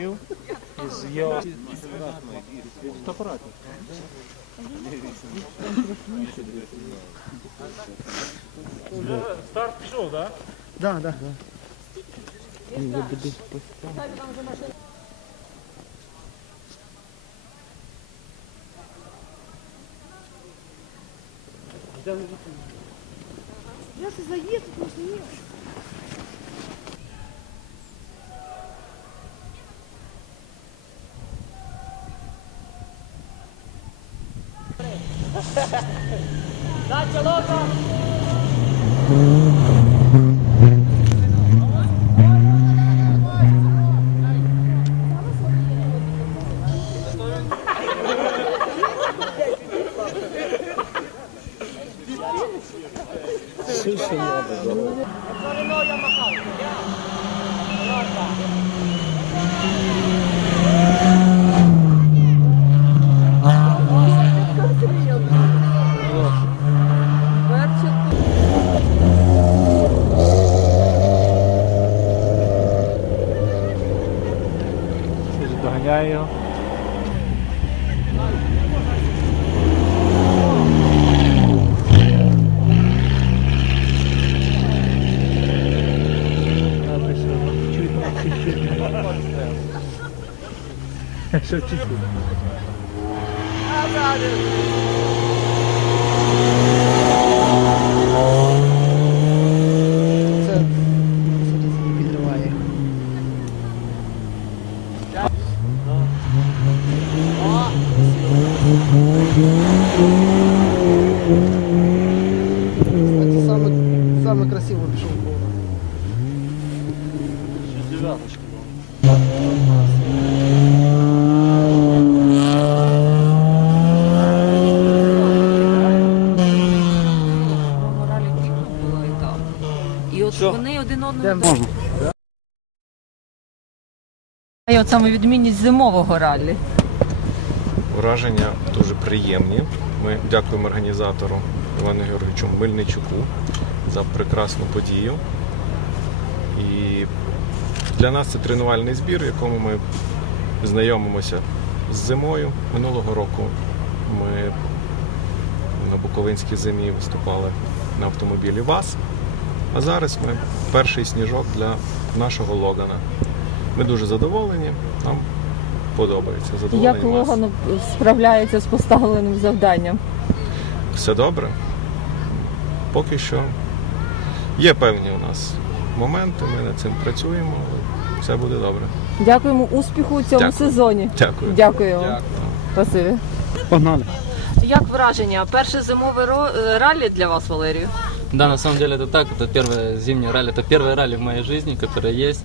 Із його фотоапаратів. Старт пішов, так? Да, да. Если заезд, то нет. Dá-te louca! Слышал я об этом. Sargalho. Essa é a atitude. І от вони один одного. І от саме відмінність зимового раллі. Враження дуже приємні. Ми дякуємо організатору Івану Георгійовичу Мельничуку за прекрасну подію. І для нас це тренувальний збір, в якому ми знайомимося з зимою. Минулого року ми на Буковинській зимі виступали на автомобілі ВАЗ. А зараз ми перший сніжок для нашого Логана. Ми дуже задоволені, нам подобається. Задоволені Як нас. Логан справляється з поставленим завданням? Все добре. Поки що є певні у нас моменти, ми над цим працюємо, але все буде добре. Дякуємо успіху у цьому Дякую. сезоні. Дякую. Дякую вам. Спасибі. Погнали. Як враження? Перше зимове ро- е, раллі для вас, Валерію? Да, на самом деле это так. Это первое зимнее ралли. Это первое ралли в моей жизни, которое есть.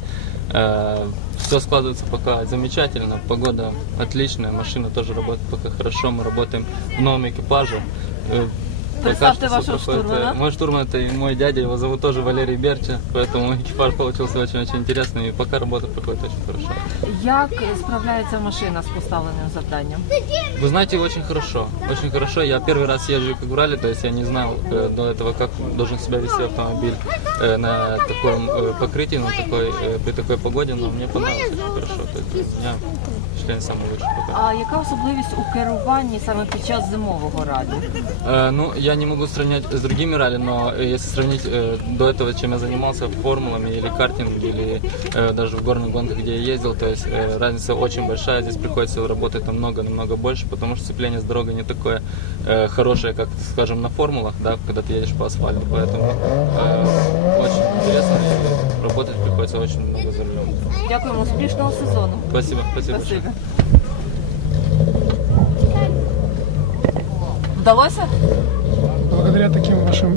Все складывается пока замечательно. Погода отличная. Машина тоже работает пока хорошо. Мы работаем в новом экипаже. Э, пока Представьте что всё вашего проходит, штурмана. э, Мой штурман это и мой дядя, его зовут тоже Валерий Берча, поэтому экипаж получился очень-очень интересный, и пока работа проходит очень хорошо. Як справляється машина з поставленим завданням? Вы знаете, очень хорошо, очень хорошо. Я первый раз езжу как в ралли, то есть я не знал э, до этого, как должен себя вести автомобиль э, на таком э, покрытии, на такой, э, при такой погоде, но мне понравилось очень хорошо. То есть я член самый лучший пока. А яка особливість у керуванні саме під час зимового раллі? Э, ну, я не могу сравнять с другими ралли, но э, если сравнить э, до этого, чем я занимался, формулами или картинг, или э, даже в горных гонках, где я ездил, то есть э, разница очень большая. Здесь приходится работать намного-намного больше, потому что сцепление с дорогой не такое э, хорошее, как, скажем, на формулах, да, когда ты едешь по асфальту. Поэтому э, очень интересно и работать приходится очень много за рулем. Дякуємо, успішного сезону. Спасибо, спасибо. Спасибо. Вдалося? Благодаря таким вашим